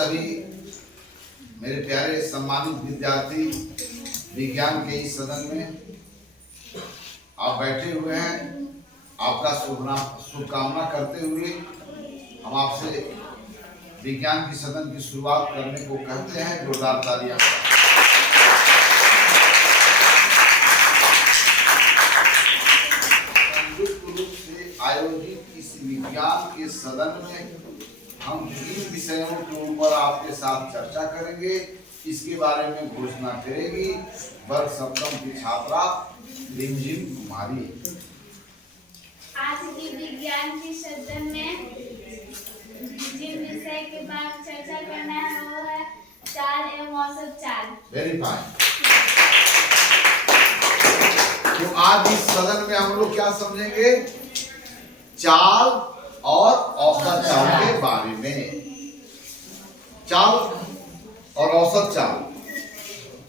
सभी मेरे प्यारे सम्मानित विद्यार्थी विज्ञान के इस सदन में आप बैठे हुए हैं, आपका शुभकामना करते हुए हम आपसे विज्ञान की सदन की शुरुआत करने को कहते हैं। जोरदार तालियां। संयुक्त रूप से आयोजित इस विज्ञान के सदन में हम जिन विषयों के ऊपर आपके साथ चर्चा करेंगे इसके बारे में घोषणा करेगी वर्ग सप्तम की छात्रा रिमझिम कुमारी। आज की विज्ञान की सदन में जिन विषय के बारे चर्चा करना है वो है चाल एवं औसत चाल। Very fine. तो आज इस सदन में हम लोग क्या समझेंगे? चाल और औसत चाल के बारे में। चाल और औसत चाल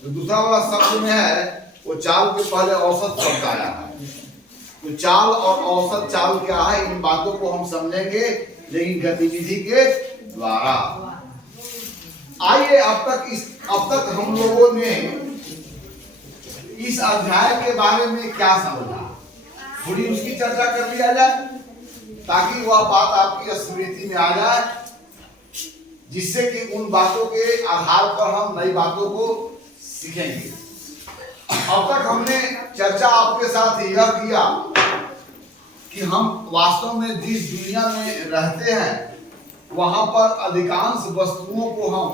जो दूसरा वाला शब्द में है वो चाल के पहले औसत शब्द आया है। तो चाल और औसत चाल क्या है, इन बातों को हम समझेंगे लेकिन गतिविधि के द्वारा। आइए अब तक हम लोगों ने इस अध्याय के बारे में क्या समझा, थोड़ी उसकी चर्चा कर लिया जाए ताकि वह बात आपकी स्मृति में आ जाए, जिससे कि उन बातों के आधार पर हम नई बातों को सीखेंगे। अब तक हमने चर्चा आपके साथ यह किया कि हम वास्तव में जिस दुनिया में रहते हैं वहां पर अधिकांश वस्तुओं को हम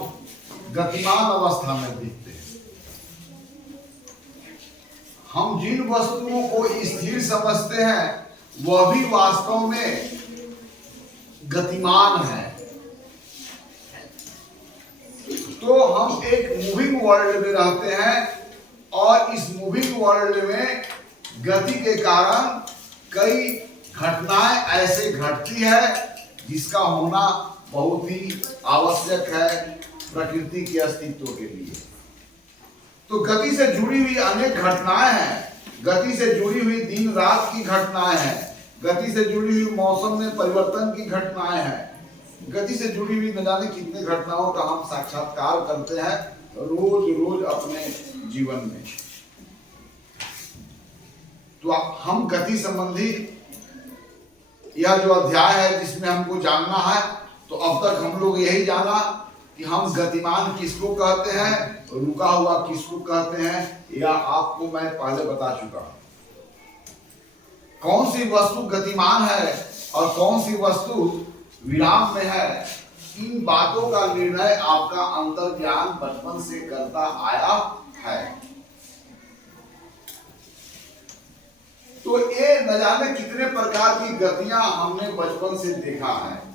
गतिमान अवस्था में देखते हैं। हम जिन वस्तुओं को स्थिर समझते हैं वह भी वास्तव में गतिमान है। तो हम एक मूविंग वर्ल्ड में रहते हैं और इस मूविंग वर्ल्ड में गति के कारण कई घटनाएं ऐसे घटती है जिसका होना बहुत ही आवश्यक है प्रकृति के अस्तित्व के लिए। तो गति से जुड़ी हुई अनेक घटनाएं हैं। गति से जुड़ी हुई दिन रात की घटनाएं हैं, गति से जुड़ी हुई मौसम में परिवर्तन की घटनाएं हैं, गति से जुड़ी हुई न जाने कितने घटनाओं का हम साक्षात्कार करते हैं रोज रोज अपने जीवन में। तो हम गति संबंधी यह जो अध्याय है जिसमें हमको जानना है, तो अब तक हम लोग यही जाना कि हम गतिमान किसको कहते हैं, रुका हुआ किसको कहते हैं, या आपको मैं पहले बता चुका हूं। कौन सी वस्तु गतिमान है और कौन सी वस्तु विराम में है, इन बातों का निर्णय आपका अंतर्ज्ञान बचपन से करता आया है। तो ये न जाने कितने प्रकार की गतियां हमने बचपन से देखा है।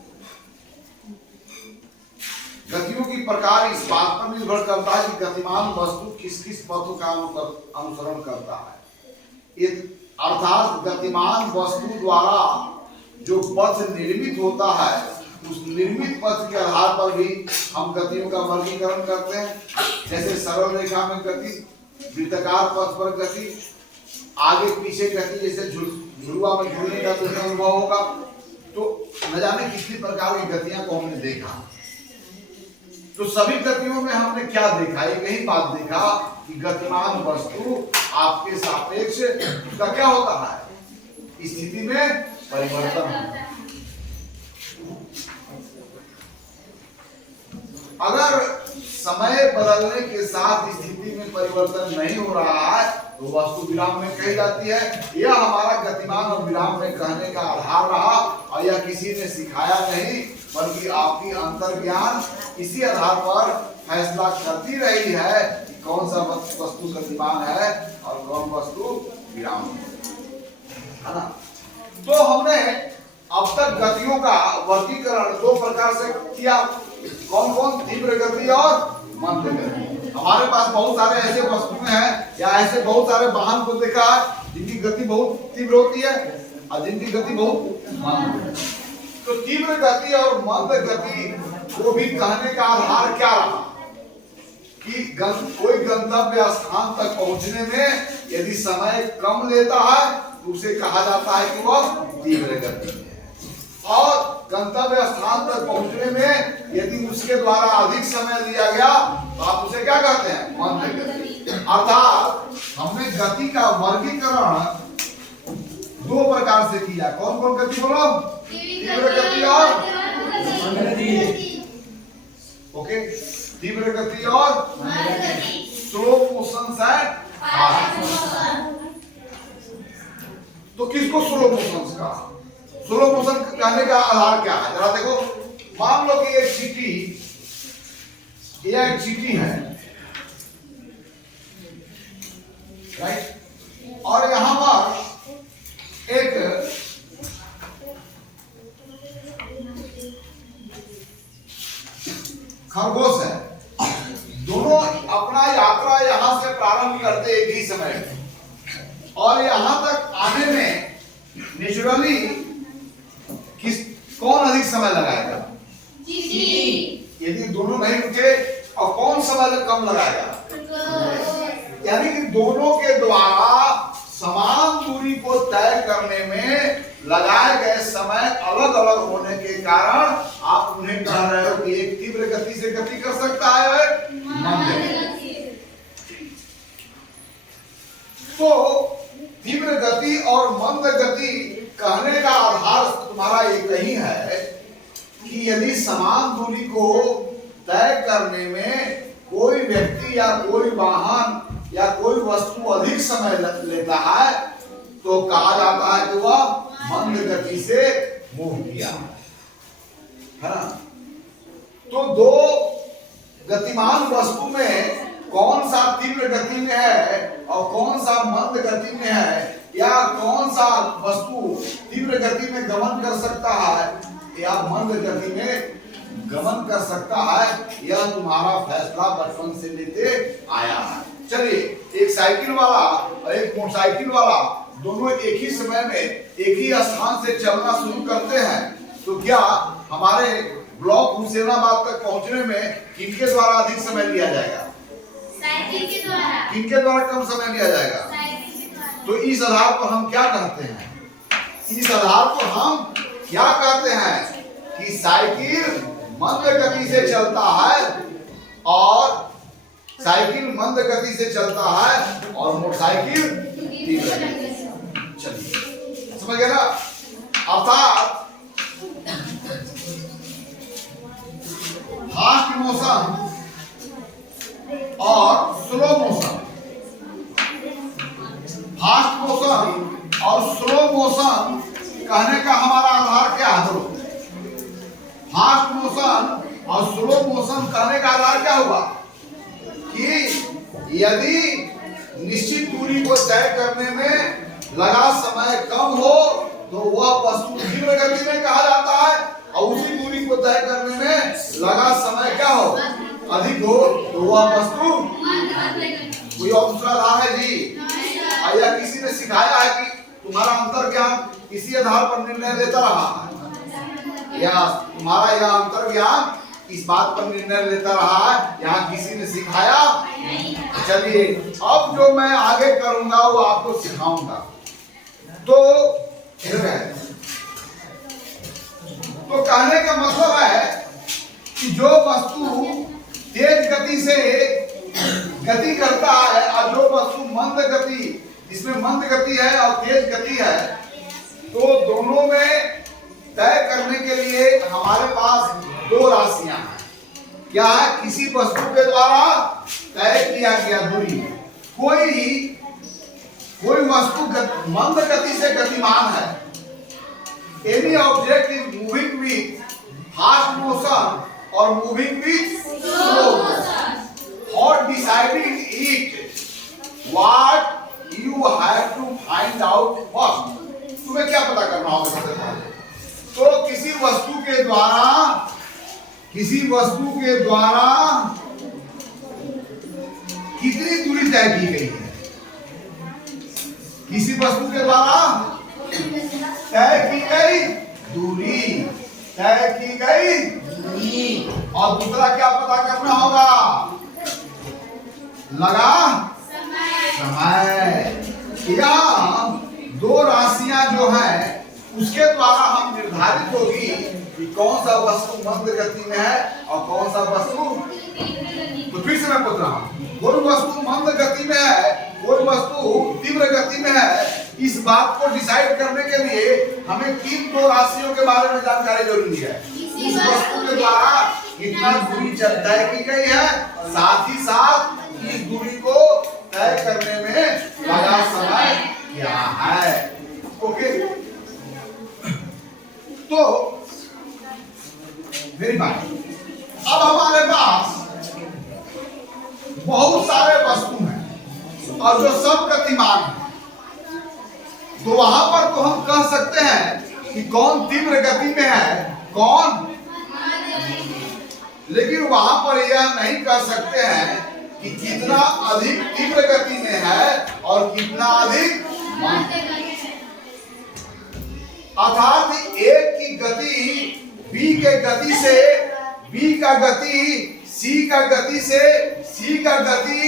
गतियों की प्रकार इस बात पर निर्भर करता है कि गतिमान वस्तु किस किस पथों का अनुसरण करता है। अर्थात गतिमान वस्तु द्वारा जो पथ निर्मित होता है उस निर्मित पथ के आधार पर भी हम गतियों का वर्गीकरण करते हैं। जैसे सरल रेखा में गति, वृत्ताकार पथ पर गति, आगे पीछे गति, जैसे झुलुआ में झूलने का तो अनुभव होगा। तो न जाने कितनी प्रकार की गतियां को हमने देखा। तो सभी गतियों में हमने क्या देखा? एक ही बात देखा कि गतिमान वस्तु आपके सापेक्ष उसका क्या होता है, स्थिति में परिवर्तन होता है। अगर समय बदलने के साथ स्थिति में परिवर्तन नहीं हो रहा है तो वस्तु विराम में कही जाती है। यह हमारा गतिमान और विराम में कहने का आधार रहा और यह किसी ने सिखाया नहीं, बल्कि आपकी अंतर्ज्ञान इसी आधार पर फैसला करती रही है कि कौन सा वस्तु गतिमान है और कौन वस्तु विराम है ना। तो हमने अब तक गतियों का वर्गीकरण दो प्रकार से किया। कौन कौन? तीव्र गति और मंद गति। हमारे पास बहुत सारे ऐसे वस्तुएं हैं या ऐसे बहुत सारे वाहन को देखा है जिनकी गति बहुत तीव्र होती है और जिनकी गति बहुत मंद है। तो तीव्र गति और मंद गति को भी कहने का आधार क्या रहा कि कोई गंतव्य स्थान तक पहुंचने में यदि समय कम लेता है तो उसे कहा जाता है कि वह तीव्र गति है। और गंतव्य स्थान तक पहुंचने में यदि उसके द्वारा अधिक समय लिया गया तो आप उसे क्या कहते हैं? मंद गति। अर्थात हमने गति का वर्गीकरण दो प्रकार से किया। कौन कौन गति बोलो? तीव्र गति और मंद गति। ओके, तीव्र गति और मंद गति, slow motion and fast motion. तो किसको स्लो मोशन का? स्लो मोशन कहने का आधार क्या है? जरा देखो, मान लो कि एक चींटी, यह एक चींटी है, राइट, और यहां पर एक खरगोश है। दोनों अपना यात्रा यहां से प्रारंभ करते एक ही समय में, और यहां तक आने में नेचुरली कौन अधिक समय लगाएगा? यदि दोनों नहीं रुके, और कौन समय कम लगाएगा? यानी कि दोनों के द्वारा समान दूरी को तय करने में लगाए गए समय अलग अलग होने के कारण आप उन्हें कह रहे हो कि एक तीव्र गति से गति कर सकता है, मंद गति। तो तीव्र गति और मंद गति कहने का आधार तुम्हारा एक ही है कि यदि समान दूरी को तय करने में कोई व्यक्ति या कोई वाहन या कोई वस्तु अधिक समय लेता है तो कहा जाता है कि वह मंद गति से मूव किया है ना। तो दो गतिमान वस्तु में कौन सा तीव्र गति में है और कौन सा मंद गति में है, या कौन सा वस्तु तीव्र गति में गमन कर सकता है या मंद गति में गमन कर सकता है, यह तुम्हारा फैसला बचपन से लेते आया है। चलिए, एक साइकिल वाला और एक मोटरसाइकिल वाला दोनों एक ही समय में एक ही स्थान से चलना शुरू करते हैं, तो क्या हमारे ब्लॉक हुसैनाबाद तक पहुंचने में किनके द्वारा अधिक समय लिया जाएगा? साइकिल के द्वारा। किनके द्वारा कम समय लिया जाएगा? साइकिल के द्वारा। तो इस आधार पर हम क्या कहते हैं? इस आधार पर हम क्या कहते हैं कि साइकिल मंद गति से चलता है और साइकिल मंद गति से चलता है और मोटरसाइकिल तीव्र गति से। चलिए, समझ गए ना? अर्थात फास्ट मोशन और स्लो मोशन, फास्ट मोशन और स्लो मोशन कहने का हमारा आधार क्या है? फास्ट मोशन और स्लो मोशन कहने का आधार क्या हुआ कि यदि निश्चित दूरी को तय करने में लगा समय कम हो तो वह वस्तु तीव्र गति में कहा जाता है, और उसी दूरी को तय करने में लगा समय क्या हो? अधिक हो तो वह वस्तु। कोई और दूसरा आधार है जी? या किसी ने सिखाया है कि तुम्हारा अंतर ज्ञान इसी आधार पर निर्णय लेता रहा है, या तुम्हारा यह अंतर ज्ञान इस बात पर निर्णय लेता रहा है, यहाँ किसी ने सिखाया? चलिए, अब जो मैं आगे करूंगा वो आपको सिखाऊंगा। तो कहने का मतलब है कि जो वस्तु तेज गति से गति करता है और जो वस्तु मंद गति, जिसमें मंद गति है और तेज गति है, तो दोनों में तय करने के लिए हमारे पास दो राशियां हैं। क्या है? किसी वस्तु के द्वारा तय किया गया दूरी। कोई वस्तु मंद गति से गतिमान है। Any object is moving with fast motion और moving with slow motion. For deciding it what you have to find out first. तुम्हें क्या पता करना होगा सबसे पहले? तो किसी वस्तु के द्वारा कितनी दूरी तय की गई है? किसी वस्तु के द्वारा तय की गई दूरी, और दूसरा क्या पता करना होगा? लगा समय। या दो राशियां जो है उसके द्वारा हम निर्धारित होगी कि कौन सा वस्तु मंद गति में है और कौन सा वस्तु, तो फिर से मैं पूछ रहा हूँ, कोई वस्तु मंद गति में है, कोई वस्तु तीव्र गति में है, इस बात को डिसाइड करने के लिए हमें किन दो राशियों के बारे में जानकारी जरूरी है। उस वस्तु के द्वारा कितना दूरी तय की गई है, साथ ही साथ इस दूरी को तय करने में लगा समय क्या है। ओके, तो मेरी बात, अब हमारे पास बहुत सारे वस्तु हैं और जो सब गतिमान है, तो वहां पर तो हम कह सकते हैं कि कौन तीव्र गति में है, कौन, लेकिन वहां पर यह नहीं कह सकते हैं कि कितना अधिक तीव्र गति में है और कितना अधिक, अर्थात एक की गति B के गति से, B का गति C का गति से, C का गति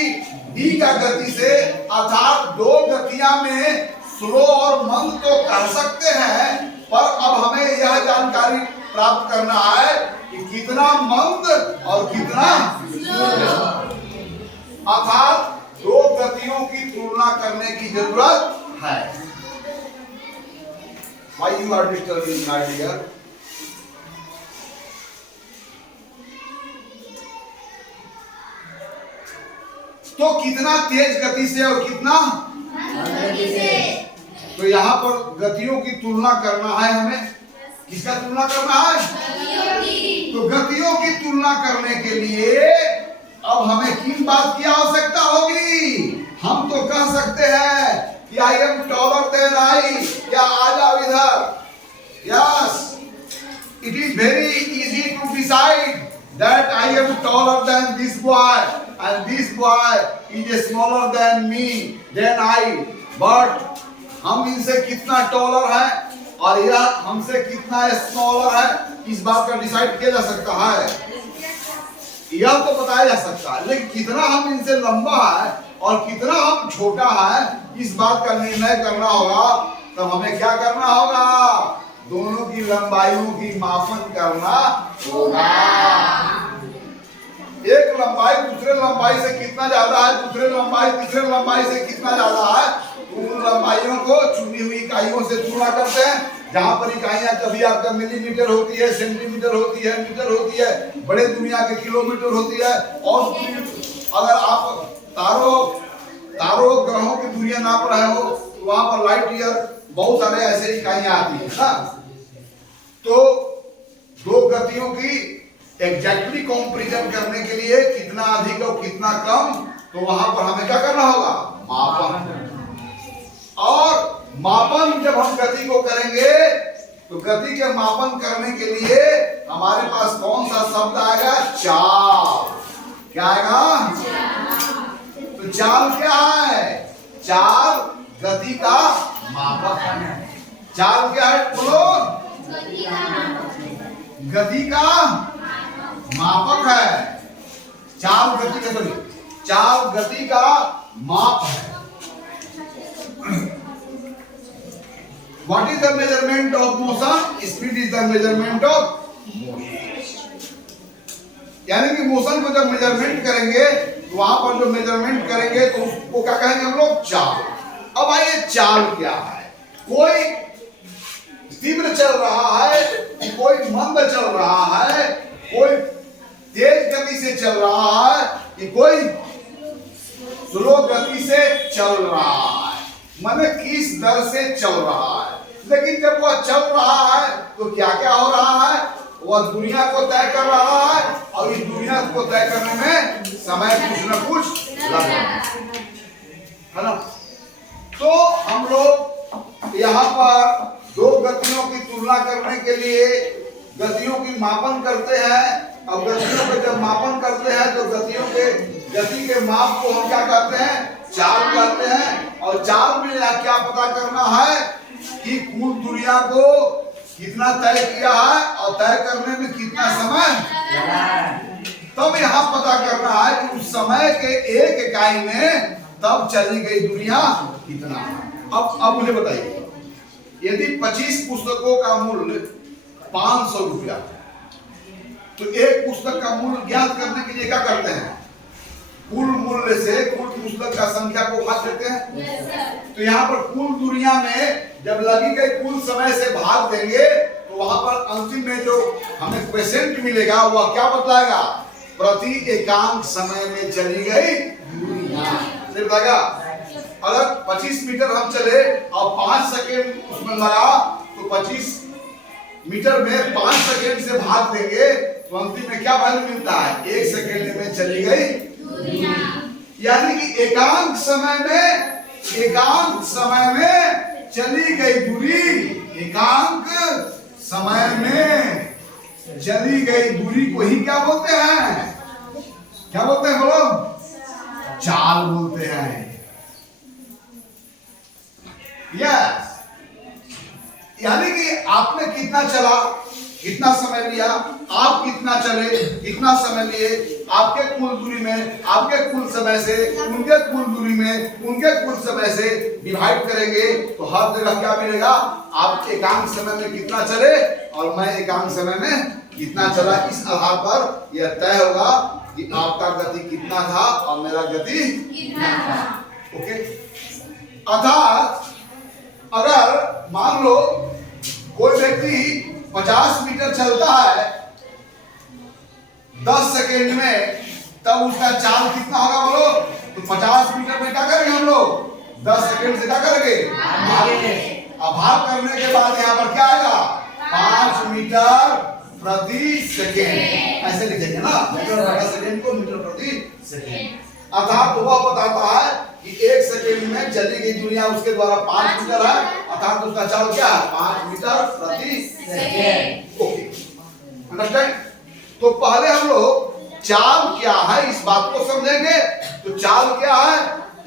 D का गति से, अर्थात दो गतियां में स्लो और मंद तो कर सकते हैं, पर अब हमें यह जानकारी प्राप्त करना है कि कितना मंद और कितना स्लो, अर्थात दो गतियों की तुलना करने की जरूरत है। Why you are disturbing my dear? तो कितना तेज गति से और कितना गति से, तो यहाँ पर गतियों की तुलना करना है हमें। किसका तुलना करना है? तो गतियों की तुलना करने के लिए अब हमें किन बात की आवश्यकता होगी? हम तो कह सकते हैं कि I am taller than I, या आ जाओ इधर। Yes, it is very easy to decide that I am taller than this boy and this boy is smaller than me, than I, but हम इनसे कितना टॉलर है और यह हमसे कितना स्मॉलर है, इस बात का डिसाइड किया जा सकता है। यह तो बताया जा सकता है, लेकिन कितना हम इनसे लंबा है और कितना हम छोटा है, इस बात का निर्णय करना होगा। तब हमें क्या करना होगा? दोनों की लंबाइयों की मापन करना होगा। एक लंबाई दूसरे लंबाई से कितना ज्यादा है, दूसरे लंबाई तीसरे लंबाई से कितना ज्यादा है, उन लंबाइयों को चुनी हुई इकाइयों से तुलना करते हैं, जहां पर इकाइयां कभी आपका मिलीमीटर होती है, सेंटीमीटर होती है, मीटर होती है, बड़े दुनिया के किलोमीटर होती है, और अगर आप तारों ग्रहों की दूरियां नाप रहे हो तो वहां पर लाइट ईयर, बहुत सारे ऐसे इकाइयां आती है ना। तो दो गतियों की एग्जैक्टली कंपैरिजन करने के लिए कितना अधिक और कितना कम, तो वहां पर हमें क्या करना होगा? मापन। और मापन जब हम गति को करेंगे तो गति के मापन करने के लिए हमारे पास कौन सा शब्द आएगा? चाल। क्या आएगा? तो चाल क्या है? चाल गति का मापक है। चाल क्या है? बोलो। गति का मापक है। चाल गति का, बोलिए, चाल गति का माप है। What is the measurement of motion? Speed is the measurement of motion. यानी कि मोशन को जब मेजरमेंट करेंगे तो वहां पर जो मेजरमेंट करेंगे तो उसको क्या कहेंगे हम लोग? चाल। अब आइए, चाल क्या है? कोई तीव्र चल रहा है, कोई मंद चल रहा है, कोई तेज गति से चल रहा है, कि कोई स्लो गति से चल रहा है, माने किस दर से चल रहा है। लेकिन जब वह चल रहा है तो क्या क्या हो रहा है? वह दुनिया को तय कर रहा है, और इस दुनिया को तय करने में समय कुछ न कुछ लग रहा है ना। तो हम लोग यहाँ पर दो गतियों की तुलना करने के लिए गतियों की मापन करते हैं। अब गतियों के जब मापन करते हैं तो गतियों के गति के माप को हम क्या कहते हैं? चाल कहते हैं। और चाल में क्या पता करना है कि कुल दुनिया को कितना तय किया है और तय करने में कितना समय लगा है। तब यहाँ पता करना है कि उस समय के एक इकाई में तब चली गई दुनिया कितना है। अब मुझे बताइए, यदि 25 पुस्तकों का मूल्य 500 रुपया है तो एक पुस्तक का मूल्य ज्ञात करने के लिए क्या करते हैं? कुल मूल्य से कुल पुस्तक का संख्या को भाग देते हैं। तो यहाँ पर कुल दुनिया में जब लगी गई कुल समय से भाग देंगे तो वहां पर अंतिम में जो हमें परसेंट मिलेगा वह क्या बतलाएगा? प्रति एकांक समय में चली गई दुनिया से बताएगा। अगर 25 मीटर हम चले और 5 सेकेंड उसमें लगा तो 25 मीटर में 5 सेकेंड से भाग देंगे तो अंतिम में क्या वैल्यू मिलता है? 1 सेकेंड में चली गई दुनिया। यानी कि एकांक समय में चली गई दूरी, एकांक समय में चली गई दूरी को ही क्या बोलते हैं? क्या बोलते हैं बोलो? चाल बोलते हैं। यस, यानी कि आपने कितना चला, कितना समय लिया, आप कितना चले, कितना समय लिए, आपके कुल दूरी में, आपके कुल समय से, उनके कुल दूरी में, उनके कुल समय से डिवाइड करेंगे तो हर जगह क्या मिलेगा? आप एकांक समय में कितना चले और मैं एकांक समय में कितना चला। इस आधार पर यह तय होगा कि आपका गति कितना था और मेरा गति कितना था। ओके, अर्थात अगर मान लो कोई व्यक्ति 50 मीटर चलता है 10 सेकेंड में, तब उसका चाल कितना होगा बोलो? तो 50 मीटर में क्या करेंगे हम लोग? 10 सेकेंड से क्या करेंगे? भागेंगे। अब भाग करने के बाद यहाँ पर क्या आएगा? 5 मीटर प्रति सेकेंड, ऐसे लिखेंगे ना, मीटर प्रति सेकेंड को मीटर प्रति सेकेंड। अर्थात वह बताता है कि 1 सेकेंड में चली गई दुनिया उसके द्वारा 5 मीटर है, अर्थात उसका चाल क्या है? 5 मीटर प्रति सेकेंड। Okay, understand? तो पहले हम लोग चाल क्या है इस बात को समझेंगे। तो चाल क्या है?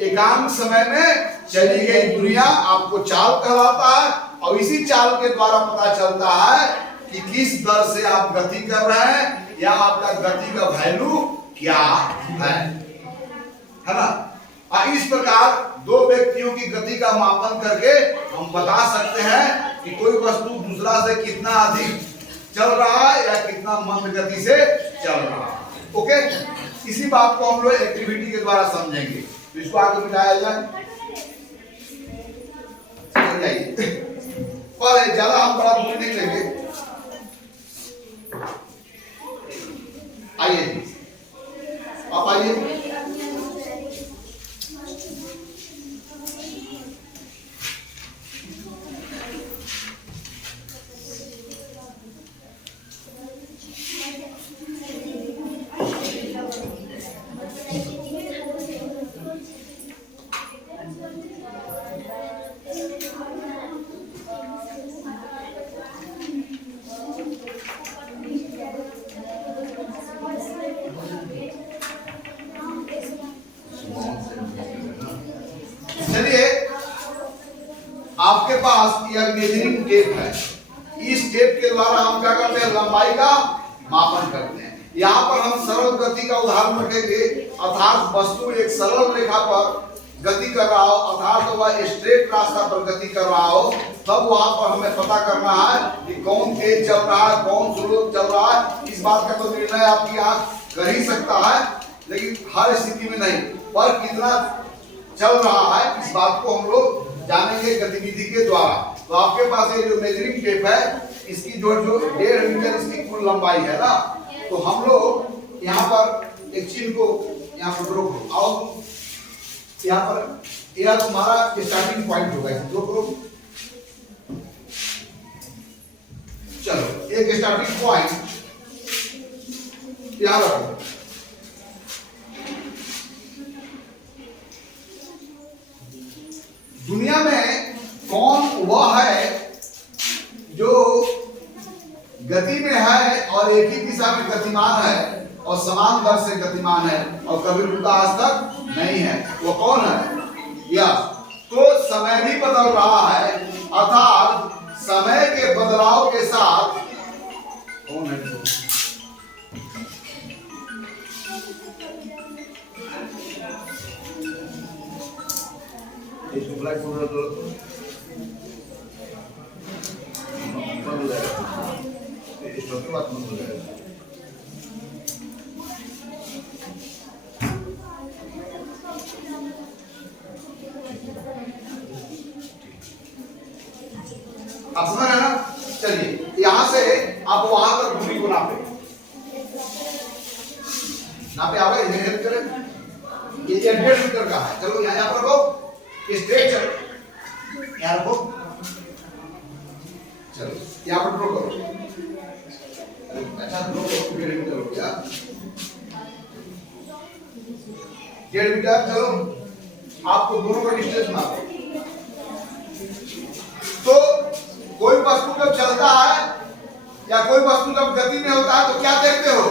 एकांक समय में चली गई दुनिया आपको चाल कहलाता है, और इसी चाल के द्वारा पता चलता है कि किस दर से आप गति कर रहे हैं या आपका गति का वैल्यू क्या है ना। इस प्रकार दो व्यक्तियों की गति का मापन करके हम बता सकते हैं कि कोई वस्तु दूसरा से कितना अधिक चल रहा है या कितना मंद गति से चल रहा है। ओके, इसी बात को हम लोग एक्टिविटी के द्वारा समझेंगे। तो इसको आगे बिठाया जाए, पर ज्यादा हम बड़ा दूर नहीं लेंगे। आइए आप आइए। आपके पास यह मेजरिंग टेप है। इस टेप के द्वारा हम क्या करते हैं? लंबाई का मापन करते हैं। यहाँ पर हम सरल गति का उदाहरण रखेंगे, अर्थात वस्तु एक सरल रेखा पर गति कर रहा हो, अर्थात वह स्ट्रेट रास्ता पर गति कर रहा हो, तब वहां पर हमें पता करना है कि कौन तेज चल रहा है, कौन स्लो चल रहा है। इस बात का तो निर्णय आपकी आंख कर ही सकता है, लेकिन हर स्थिति में नहीं, पर कितना चल रहा है इस बात को हम लोग जानेंगे गतिविधि के द्वारा। तो आपके पास ये जो मेजरिंग टेप है, इसकी जो 1.5 मीटर इसकी कुल लंबाई है ना, तो हम लोग यहाँ पर एक चीज को यहाँ पर रोको, आओ यहाँ पर, यह तुम्हारा स्टार्टिंग पॉइंट होगा, रोको। चलो एक स्टार्टिंग पॉइंट यहाँ रखो। दुनिया में कौन वह है जो गति में है और एक ही दिशा में गतिमान है और समान दर से गतिमान है और कभी रुका आज तक नहीं है? वो कौन है? या तो समय भी बदल रहा है, अर्थात समय के बदलाव के साथ कौन है? ब्लैक बोर्ड बंद हो जाएगा, बात बंद हो जाएगा। आप समझ रहे हैं ना? चलिए यहां से आप वहां तक दूरी को नापे आवे, हेल्प करें। ये 1.5 मीटर का है। चलो यहाँ पर रखो, स्ट्रेट चलो, यहाँ रखो, चलो यहाँ पर ड्रॉ करो। अच्छा ड्रॉ करो, 1.5 मीटर हो गया, 1.5 मीटर। चलो आपको दोनों का डिस्टेंस मापो। तो कोई वस्तु जब चलता है या कोई वस्तु जब गति में होता है तो क्या देखते हो?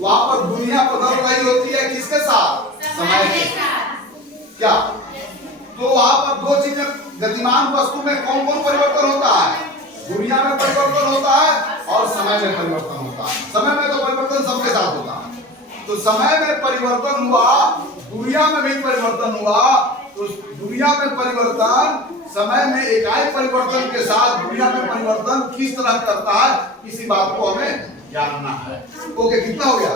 वहां पर दुनिया बदल रही होती है किसके साथ? समय के साथ। क्या? तो वहां पर दो चीजें, गतिमान वस्तु में कौन कौन परिवर्तन होता है? दुनिया में परिवर्तन होता है और समय में परिवर्तन होता है। समय में तो परिवर्तन सबके साथ होता है। तो समय में परिवर्तन हुआ, दुनिया में भी परिवर्तन हुआ। तो दुनिया में परिवर्तन समय में इकाई परिवर्तन के साथ दुनिया में परिवर्तन किस तरह करता है, इसी बात को हमें जानना है। ओके, कितना हो गया?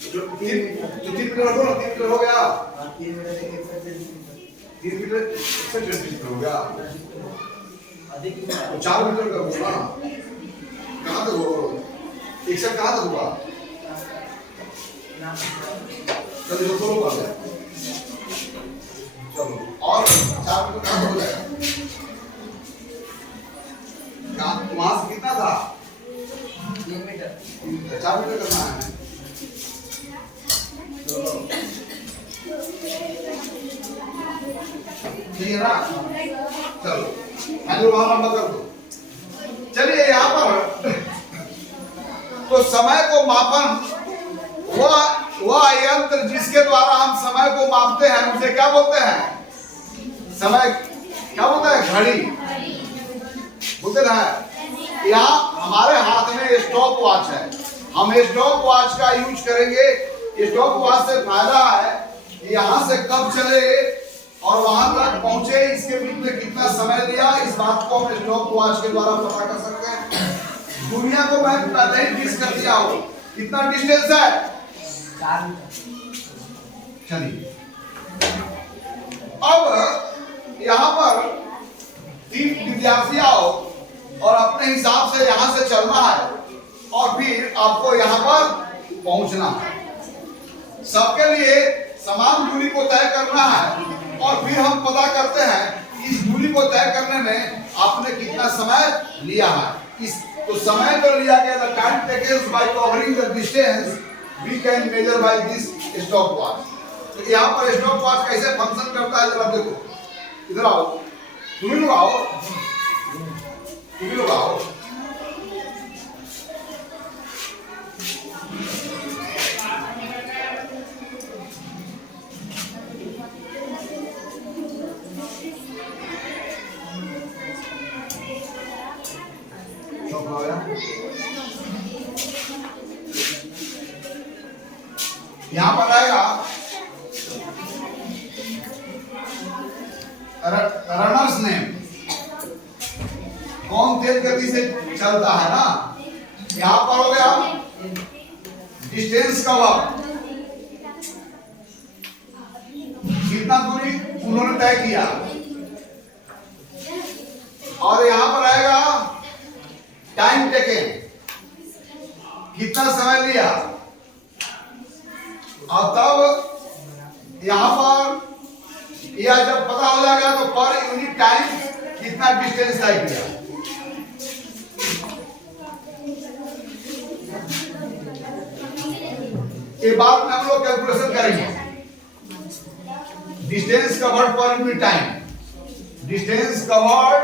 3 मीटर हो गया, 3 मीटर हो गया, 3 मीटर 1 सेंटीमीटर हो गया, तो 4 मीटर का होगा। कहाँ तक होगा? एक सेकंड कहाँ तक हुआ? चलो सोलो कर ले, चलो और 4 मीटर कहाँ हो जाएगा? वहां से कितना था? 3 मीटर, 4 मीटर करना है। ठीक है ना? चलो मैं वहां लंबा कर दो। चलिए यहाँ पर तो समय को मापन, वह यंत्र जिसके द्वारा हम समय को मापते हैं उसे क्या बोलते हैं? समय क्या बोलते हैं? घड़ी बोलते ना। यहाँ हमारे हाथ में स्टॉप वॉच है, हम स्टॉप वॉच का यूज करेंगे। स्टॉप वॉच से फायदा है, यहाँ से कब चले और वहां तक पहुंचे, इसके बीच में कितना समय लिया, इस बात को हम स्टॉप वॉच के द्वारा पता कर सकते हैं। दुनिया को मैं पहले ही फिक्स कर दिया हो, कितना डिस्टेंस है? 4 मीटर। चलिए अब यहाँ पर 3 विद्यार्थी आओ और अपने हिसाब से यहाँ से चलना है और फिर आपको यहाँ पर पहुंचना है। सबके लिए समान दूरी को तय करना है और फिर हम पता करते हैं इस दूरी को तय करने में आपने कितना समय लिया है। इस तो समय जो लिया गया, the time taken by covering the distance we can measure by this stopwatch। तो यहाँ पर stopwatch कैसे फंक्शन करता है जरा देखो। इधर आओ, तुम लोग आओ, तुम लोग आओ। यहाँ पर आएगा रनर्स नेम, कौन तेज गति से चलता है ना। यहाँ पर हो गया डिस्टेंस कवर, कितना दूरी उन्होंने तय किया। और यहाँ पर आएगा टाइम टेकन, कितना समय लिया। और तब यहाँ पर यह जब पता हो जाएगा तो पर यूनिट टाइम कितना डिस्टेंस तय किया। ये बात में हम लोग कैलकुलेशन करेंगे। Distance covered per unit time, distance covered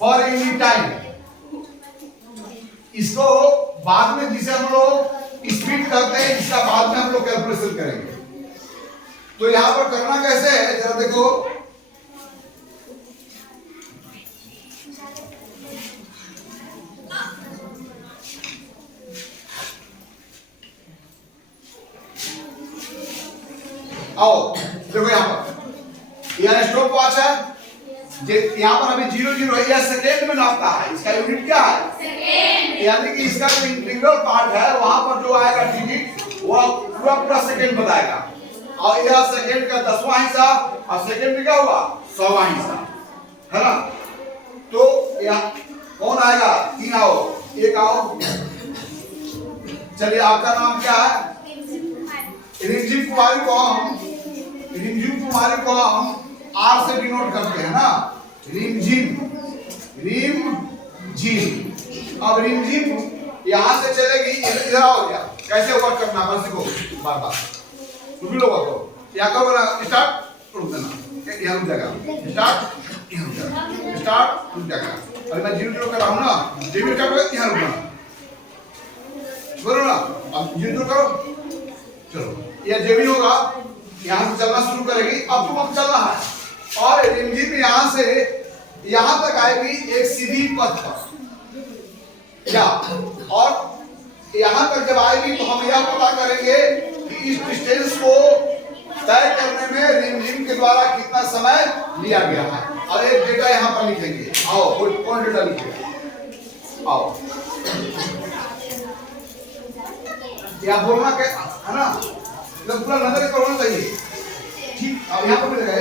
per unit time, इसको बाद में जिसे हम लोग स्पीड कहते हैं, इसका बाद में हम लोग कैलकुलेशन करेंगे। तो यहां पर करना कैसे है जरा देखो। आओ देखो यहाँ पर यह स्टॉप वॉच है, यहाँ पर अभी 0 है, यह सेकेंड में नापता है। इसका यूनिट क्या है? सेकेंड। यानी कि इसका जो इंटीग्रल पार्ट है वहां पर जो आएगा डिजिट वो पूरा सेकेंड बताएगा। और यह सेकेंड का 10वां हिस्सा और सेकेंड में क्या हुआ 100वां हिस्सा, है ना। तो यहाँ कौन आएगा? 3 आओ, 1 आओ। चलिए आपका नाम क्या है? रिमझिम कुमारी को हम आर से डिनोट करते हैं ना, रिमझिम। अब रिमझिम यहाँ से चलेगी, इधर आओ। क्या कैसे वर्क करना बस सीखो बार बार। तुम भी लोग आओ, यहाँ करो ना, स्टार्ट रुक देना, यहाँ रुक जाएगा, स्टार्ट यहाँ रुक जाएगा, स्टार्ट रुक जाएगा। अरे मैं 0 0 कर रहा हूँ ना, 0 स्टार्ट हो यहाँ रुकना, करो ना। अब 0 करो, चलो ये जो भी होगा यहाँ से चलना शुरू करेगी। अब तुम चलना है और रिमझिम यहाँ से यहाँ तक आएगी एक सीधी पथ पर, या और यहाँ तक जब आएगी तो हम यह पता करेंगे कि इस डिस्टेंस को तय करने में रिमझिम के द्वारा कितना समय लिया गया है। और एक डेटा यहाँ पर लिखेंगे। आओ, कौन डेटा लिखेगा? आओ, या बोलना है ना, जब पूरा नजर पर होना चाहिए। ठीक, अब यहाँ पर मिलेगा,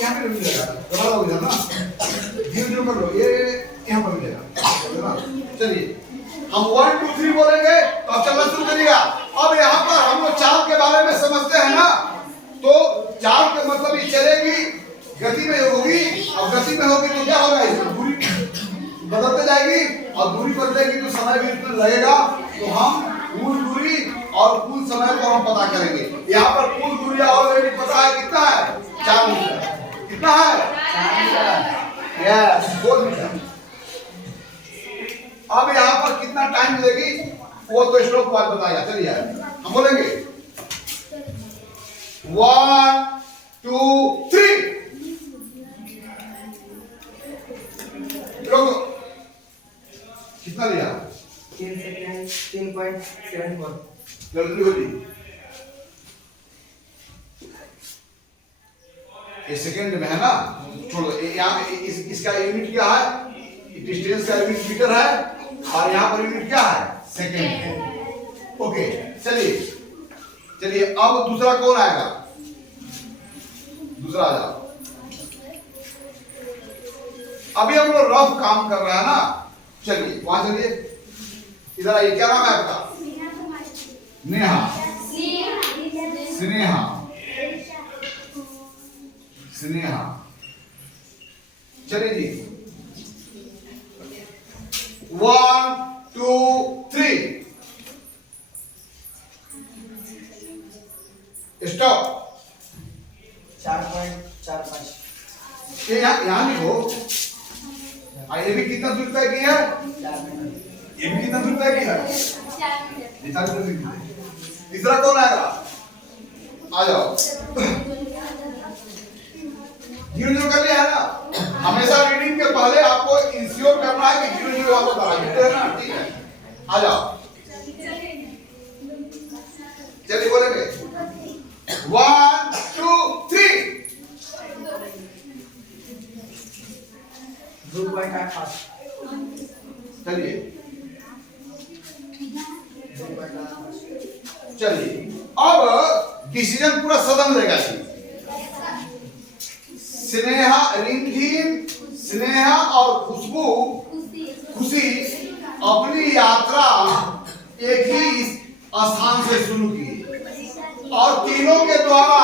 यहाँ पे मिलेगा, दोबारा हो जाएगा ना, 0 0 कर लो, ये यहाँ पर मिलेगा। चलिए हम 1 2 3 बोलेंगे तो अब चलना शुरू करिएगा। अब यहाँ पर हम लोग चाल के बारे में समझते हैं ना, तो चाल का मतलब ये चलेगी, गति में होगी। अब गति में होगी तो क्या होगा? इसमें दूरी बदलते जाएगी और दूरी बदलेगी तो समय भी उतना लगेगा। तो हम कुल दूरी और कुल समय को हम पता करेंगे। यहाँ पर कुल दूरी ऑलरेडी पता है, कितना है? 4 मीटर। कितना है? 4 मीटर। Yes, 4 metre. अब यहाँ पर कितना टाइम लगेगी वो तो स्ट्रोक बाद बताएगा। चलिए हम बोलेंगे 1 2 3। कितना लिया? 3 सेकंड 3.74। जल्दी हो जी, ये सेकंड में है ना। छोड़ो, यहाँ इसका यूनिट क्या है? डिस्टेंस का यूनिट मीटर है और यहाँ पर यूनिट क्या है? सेकंड है। ओके, चलिए अब दूसरा कौन आएगा? दूसरा आ जाओ। अभी हम लोग रफ काम कर रहे हैं ना। चलिए वहां चलिए, इधर आइए। क्या नाम है आपका? नेहा, स्नेहा। चलिए जी, 1 2 3 स्टॉप। 4.45। ये यहाँ लिखो। ये भी कितना दूर तय किया है? 4 मीटर। ये भी कितना दूर तय किया है? 4 मीटर। तीसरा कौन आएगा? आ जाओ। 0 0 कर लिया है ना। हमेशा रीडिंग के पहले आपको इंश्योर करना है कि 0 0 आपको बता है ना। ठीक है, आ जाओ। चलिए बोलेंगे 1 2 3। 2.85। चलिए अब डिसीजन पूरा सदन लेगा। स्नेहा, रिमझिम, स्नेहा और खुशी अपनी यात्रा एक ही स्थान से शुरू की और तीनों के द्वारा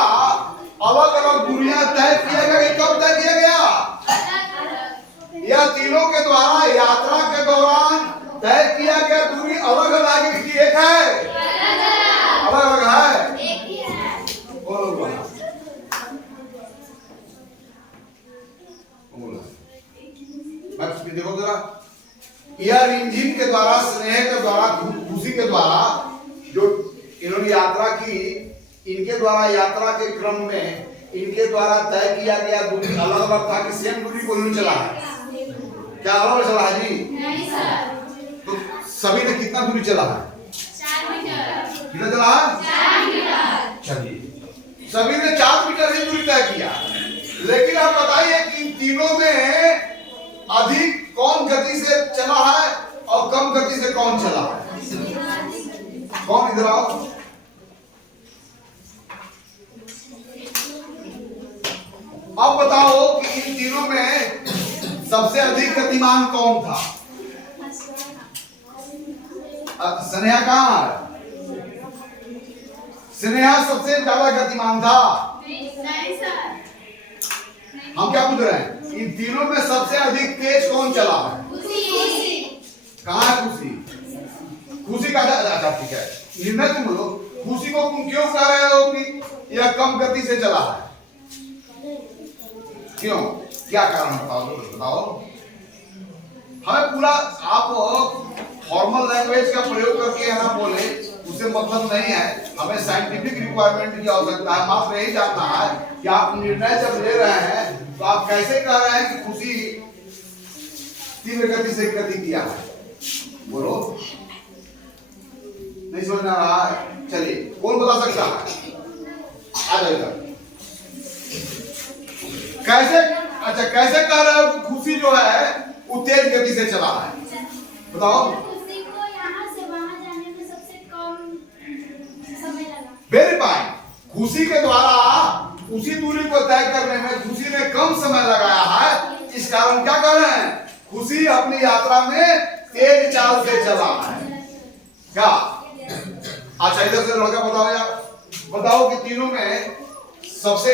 अलग अलग दूरियां तय किया गया। कब तय किया गया? यह तीनों के द्वारा यात्रा के दौरान तय किया गया दूरी अलग अलग है कि एक है? अलग अलग है। एक ही है। बोलो देखो जरा, यह रिमझिम के द्वारा, स्नेह के द्वारा, खुशी के द्वारा जो इन्होंने यात्रा की, इनके द्वारा यात्रा के क्रम में इनके द्वारा तय किया गया दूरी अलग अलग था कि सेम दूरी को नहीं चला है? क्या अलग चला है जी? नहीं सर। तो सभी ने कितना दूरी चला है? 4 मीटर। कितना चला है? 4 मीटर। चलिए सभी ने 4 मीटर ही दूरी तय किया। लेकिन आप बताइए कि इन तीनों में अधिक कौन गति से चला है और कम गति से कौन चला है? कौन? इधर आओ। अब बताओ कि इन तीनों में सबसे अधिक गतिमान कौन था? स्नेहा कहाँ है? स्नेहा सबसे ज्यादा गतिमान था। नहीं सर। हम क्या पूछ रहे हैं? इन तीनों में सबसे अधिक तेज कौन चला है? कहाँ है खुशी? खुशी का अच्छा ठीक है, निर्णय तुम लो। खुशी को तुम क्यों कह रहे हो कि यह कम गति से चला है? क्यों? क्या कारण बताओ। हमें पूरा आप फॉर्मल लैंग्वेज का प्रयोग करके यहाँ बोले उससे मतलब नहीं है। हमें साइंटिफिक रिक्वायरमेंट की आवश्यकता है। मात्र यही जानना है कि आप निर्णय जब ले रहे हैं तो आप कैसे कह रहे हैं कि खुशी तीव्र गति से गति किया है? बोलो, नहीं समझ आ रहा है? चलिए, कौन बता सकता है? आ जाओ इधर। कैसे? अच्छा, कैसे कह रहे हो कि खुशी जो है वो तेज गति से चला है? बताओ। खुशी को यहाँ से वहाँ जाने में सबसे कम समय लगा। Very fine. खुशी के द्वारा उसी दूरी को तय करने में खुशी ने कम समय लगाया है। इस कारण क्या कर रहे हैं? खुशी अपनी यात्रा में तेज चाल से चला है। क्या? अच्छा, इधर से लड़का बताओ यार, बताओ कि तीनों में सबसे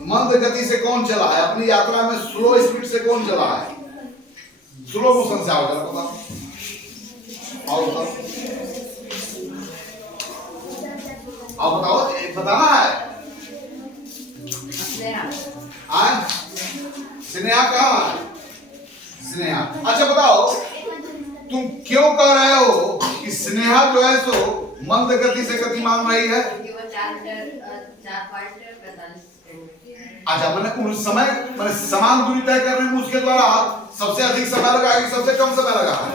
मंद गति से कौन चला है? अपनी यात्रा में स्लो स्पीड से कौन चला है? स्लो मोशन से आओ जरा बताओ। और बताओ, आप बताओ, बताना है। स्नेहा कहाँ है? स्नेहा। अच्छा बताओ, तुम क्यों कह रहे हो कि स्नेहा जो है सो मंद गति से गतिमान रही है? अच्छा, मैंने उस समय मैंने समान दूरी तय करने में उसके द्वारा सबसे अधिक समय लगा कि सबसे कम समय लगा है?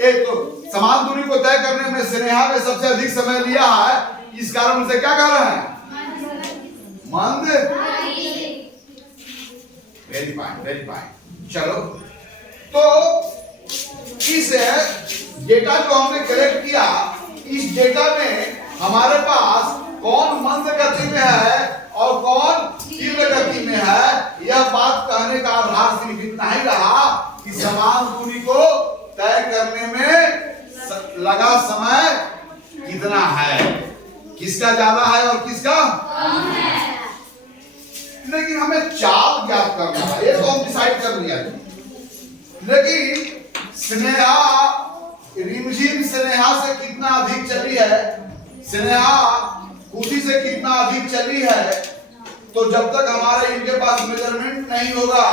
एक तो समान दूरी को तय करने में स्नेहा ने सबसे अधिक समय लिया है। इस कारण उसे क्या कह रहे हैं? मंद। Very fine, very fine. चलो, तो इस डेटा जो हमने कलेक्ट किया, इस डेटा में हमारे पास कौन मंद गति में है और कौन तीव्र गति में है, यह बात कहने का आधार सिर्फ इतना ही रहा कि समान दूरी को तय करने में लगा समय कितना है, किसका ज्यादा है और किसका कम है। लेकिन हमें चाल ज्ञात करना है, ये तो हम डिसाइड कर लिया। लेकिन स्नेहा, रिमझिम स्नेहा से कितना अधिक चली है, स्नेहा खुशी से कितना अधिक चली है, तो जब तक हमारे इनके पास मेजरमेंट नहीं होगा,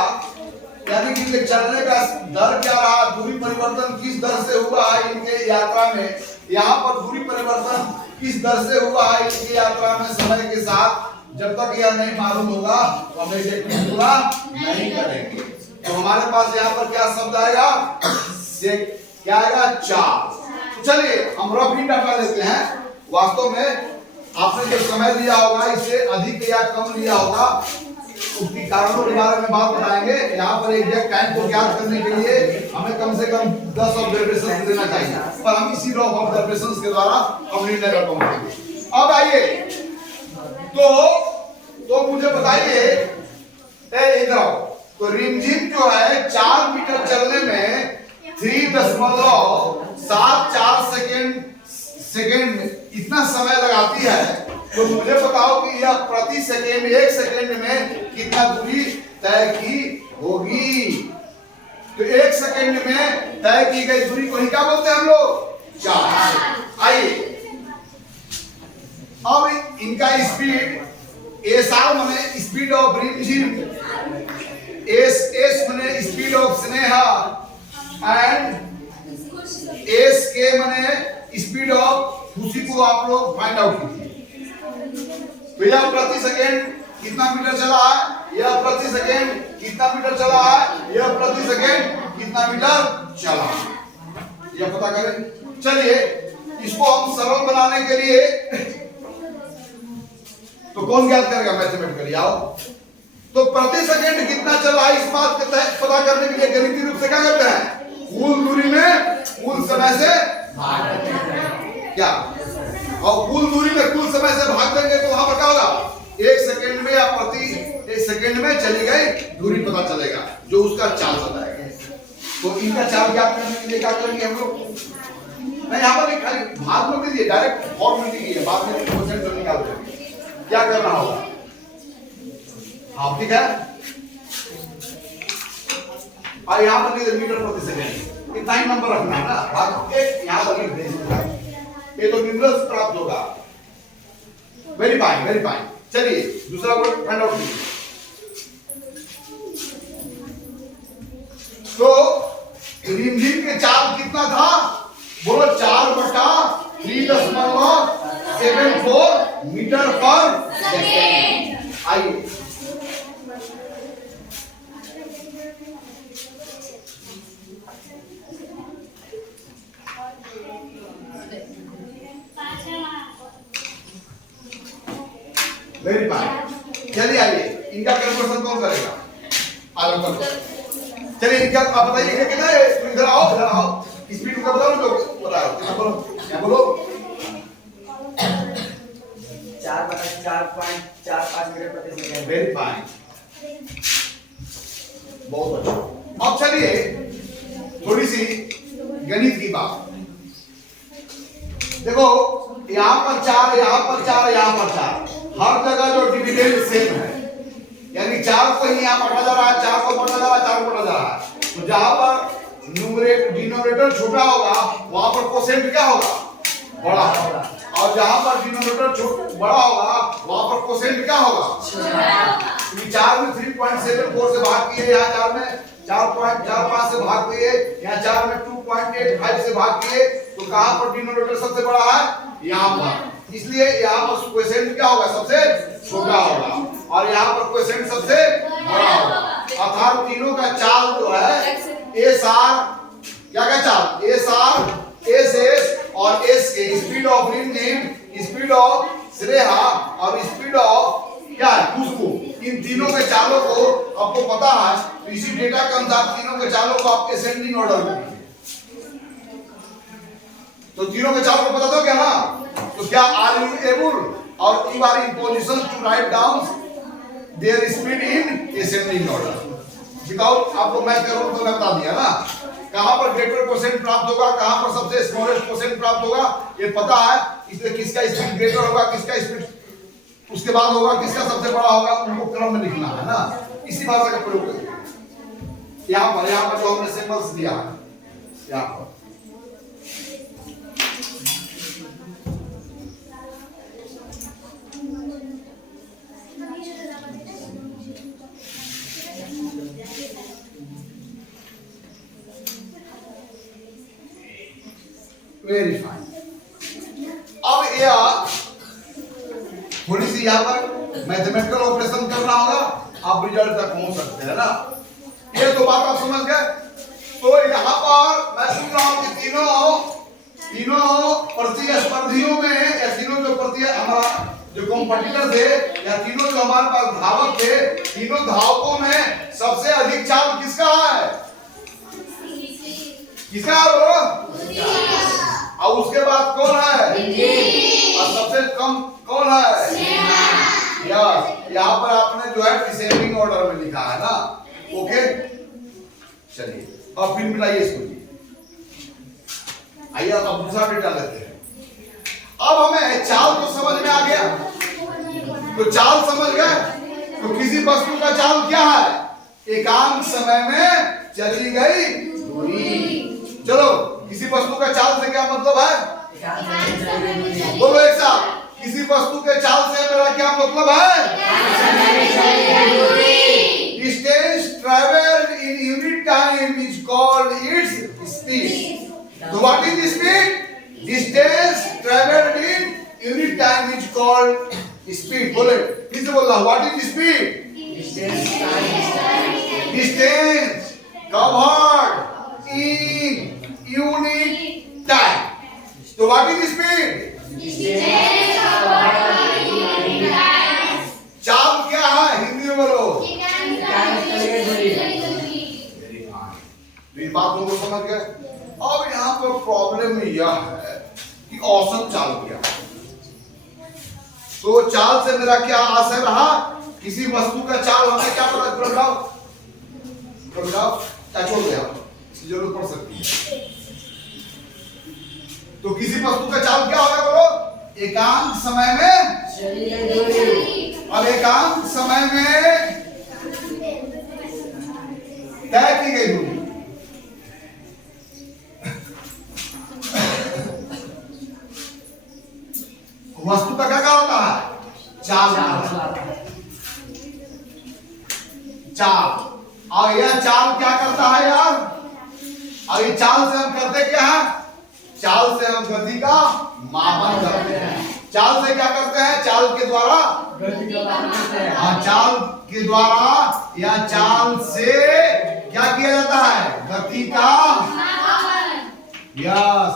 यानी कि इनके चलने का दर क्या रहा, दूरी परिवर्तन किस दर से हुआ है इनके यात्रा में, यहाँ पर दूरी परिवर्तन किस दर से हुआ है इनकी यात्रा में समय के साथ, जब तक यह नहीं मालूम होगा तो हम इसे पूरा नहीं करेंगे। तो हमारे पास यहाँ पर क्या शब्द आएगा? क्या आएगा? चाल। चलिए हम रफ ही डाटा लेते हैं। वास्तव में आपने जो समय लिया होगा इससे अधिक या कम लिया होगा, उसकी कारणों के बारे में बात बताएंगे। यहाँ पर एग्जैक्ट टाइम को ज्ञात करने के लिए हमें कम से कम 10 ऑब्जर्वेशन देना चाहिए, पर हम इसी रफ ऑब्जर्वेशन के द्वारा हम निर्णय कर पाएंगे। अब आइए, तो मुझे बताइए, इधर आओ। तो रिमझिम जो है 4 मीटर चलने में 3.74 सेकेंड इतना समय लगाती है। तो मुझे बताओ कि यह प्रति सेकेंड 1 सेकेंड में कितना दूरी तय की होगी? तो 1 सेकेंड में तय की गई दूरी को ही क्या बोलते हैं हम लोग? चाल। आइए, अब इनका स्पीड एसआर माने स्पीड ऑफ रिमझिम, एस माने speed of Sneha and S के माने स्पीड ऑफ खुशी को आप लोग फाइंड आउट कीजिए। तो यह प्रति सेकेंड कितना मीटर चला है, यह प्रति सेकेंड कितना मीटर चला है, यह प्रति सेकेंड कितना मीटर चला है, यह पता करें। चलिए इसको हम सरल बनाने के लिए तो कौन ज्ञात करेगा? मैथमेटिकली आओ। तो प्रति सेकंड कितना चला है इस बात का पता करने के लिए गणितीय रूप से क्या करते हैं? कुल दूरी में कुल समय से भाग देते हैं। क्या? और कुल दूरी में कुल समय से भाग देंगे तो वहां पर क्या होगा? 1 सेकंड में या प्रति सेकंड में चली गई दूरी पता चलेगा, जो उसका चाल बताएगा। तो इनका चाल ज्ञात करने के लिए क्या करेंगे हम लोग? नहीं, यहाँ पर खाली भाग में दीजिए, डायरेक्ट फॉर्मूला कीजिए, बाद में परसेंट जो निकाल देंगे। क्या करना होगा? हाँ ठीक है, और यहाँ पर मीटर प्रति सेकंड, इतना ही नंबर रखना है ना, भाग एक यहाँ पर लिख देंगे, ये तो मिनरल्स प्राप्त होगा। Very fine, very fine. चलिए दूसरा वर्ड फाइंड आउट कीजिए। तो रिमझिम के चाल कितना था? बोलो 4/3.74 मीटर पर सेकेंड। आइए वेरी फाइन। चलिए आइए, इनका कैलकुलेशन कौन करेगा? आगे करो। चलिए इनका आप बताइए कितना है? इधर आओ, इधर आओ, स्पीड का बताओ, जो बताओ कितना, बोलो क्या बोलो? 4/4.45 मीटर प्रति सेकंड। वेरी फाइन, बहुत अच्छा। अब चलिए थोड़ी सी गणित की बात। देखो यहाँ पर 4, यहाँ पर 4, यहाँ पर 4, हर जगह जो डिविडेंड सेम है, यानी 4 को ही यहाँ पढ़ा जा रहा है, 4 को पढ़ा जा रहा है, 4 को पढ़ा जा रहा है। तो जहां पर न्यूमरेटर डिनोमिनेटर छोटा होगा वहां पर कोसेंट क्या होगा? बड़ा होगा। और जहां पर डिनोमिनेटर बड़ा होगा वहां पर कोसेंट क्या होगा? छोटा। 4 में 3.74 से भाग किए, यहाँ 4 में 4.45 से भाग किए, यहाँ 4 में 2.85 से भाग किए, तो कहां पर डिनोमिनेटर सबसे बड़ा है? यहाँ पर। इसलिए यहाँ पर कोसेंट क्या होगा? सबसे छोटा होगा, और यहाँ पर कोसेंट सबसे बड़ा होगा। अर्थात तीनों का चाल जो है एस आर, क्या क्या चाल? एस आर, एस एस और एस के, स्पीड ऑफ रिमझिम, स्पीड ऑफ श्रेया और स्पीड ऑफ क्या है? खुशबू। इन तीनों के चालों को आपको पता है, तो इसी डेटा के अनुसार तीनों के चालों को आप असेंडिंग ऑर्डर में, तो तीनों के चालों को पता तो क्या ना? तो क्या आर यू एबल और you are in position to write down their speed in ascending order? Without आपको मैथ करो तो मैं बता दिया ना, कहां पर ग्रेटर परसेंट प्राप्त होगा, कहां पर सबसे स्मॉलेस्ट परसेंट प्राप्त होगा, ये पता है। इसलिए किसका स्पीड ग्रेटर होगा, किसका स्पीड उसके बाद होगा, किसका सबसे बड़ा होगा, उनको क्रम में लिखना है ना। इसी भाषा का प्रयोग करिए। यहाँ पर जो हमने सिंबल्स दिया है, यहाँ पर वेरी फाइन। अब यह थोड़ी सी यहाँ पर मैथमेटिकल ऑपरेशन करना होगा, आप रिजल्ट तक पहुंच सकते हैं ना। ये तो बात आप समझ गए। तो यहाँ पर मैं सुन रहा हूँ कि तीनों प्रतिस्पर्धियों में, या तीनों जो हमारा जो कॉम्पिटिटर थे, या तीनों जो हमारे पास धावक थे, तीनों धावकों में सबसे अधिक चाल किसका है? किसका है वो? और उसके बाद कौन है? और सबसे कम कौन है? यस, यहाँ पर आपने जो है डिसेंडिंग ऑर्डर में लिखा है ना। ओके चलिए अब फिर मिलाइए इसको। आइए अब दूसरा डेटा लेते हैं। अब हमें चाल तो समझ में आ गया, तो चाल समझ गए, तो किसी वस्तु का चाल क्या है? एकांक समय में चली गई दूरी। चलो किसी वस्तु का चाल से क्या मतलब है? बोलो एक साथ, किसी वस्तु के चाल से मेरा क्या मतलब है? Distance travelled in unit time is called it's speed. तो what is speed? Distance travelled in unit time is called speed. बोले फिर से बोलना, what is speed? Distance covered in unit time. तो व्हाट इज स्पीड? चाल क्या है? हिंदी में बोलो। बात लोगों को समझ गए। अब यहाँ पर प्रॉब्लम यह है कि औसत चाल क्या है। तो चाल से मेरा क्या आशय रहा? किसी वस्तु का चाल हमें क्या पता बताओ क्या छोड़ दे आप, इसकी जरूरत पड़ सकती है। तो किसी वस्तु का चाल क्या होगा बोलो? एकांत समय में। अब एकांत समय में तय की गई दूरी, वस्तु का क्या होता है? चाल। चाल। और यह चाल क्या करता है यार? और ये चाल से हम करते क्या है? चाल से हम गति का मापन करते हैं। चाल से क्या करते हैं? चाल के द्वारा हाँ, चाल के द्वारा या चाल से क्या किया जाता है? गति का यस,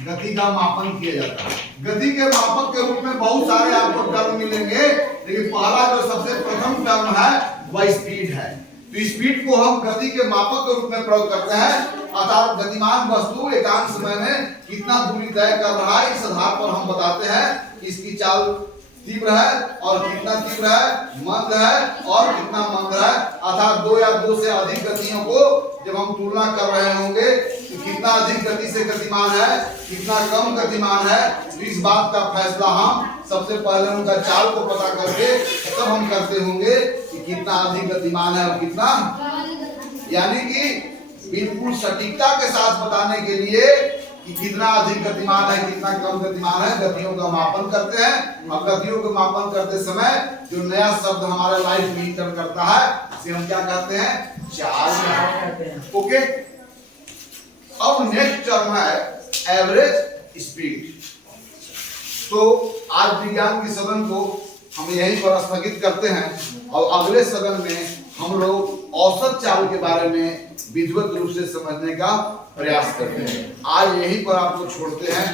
गति का मापन किया जाता है। गति के मापक के रूप में बहुत सारे आपको टर्म मिलेंगे, लेकिन पहला जो सबसे प्रथम टर्म है वह स्पीड है। तो स्पीड को हम गति के मापक के रूप में प्रयोग करते हैं, अर्थात गतिमान वस्तु एकांत समय में कितना दूरी तय कर रहा है, इस आधार पर हम बताते हैं इसकी चाल तीव्र है और कितना तीव्र है, मंद है और कितना मंद है। अर्थात दो या दो से अधिक गतियों को जब हम तुलना कर रहे होंगे तो कितना अधिक गति से गतिमान है, कितना कम गतिमान है, तो इस बात का फैसला हम सबसे पहले उनका चाल को पता करके तब हम करते होंगे कि कितना अधिक गतिमान है और कितना, यानी कि बिल्कुल सटीकता के साथ बताने के लिए कि कितना अधिक गतिमान है, कितना कम गतिमान है, गतियों का मापन करते हैं। और गतियों का मापन करते समय जो नया शब्द हमारे लाइफ में इंटर करता है उसे हम क्या कहते हैं? चाल कहते हैं। ओके, अब नेक्स्ट टर्म है एवरेज स्पीड। तो आज विज्ञान के सदन को हम यहीं पर स्थगित करते हैं और अगले सदन में हम लोग औसत चाल के बारे में विधिवत रूप से समझने का प्रयास करते हैं। आज यहीं पर आपको छोड़ते हैं।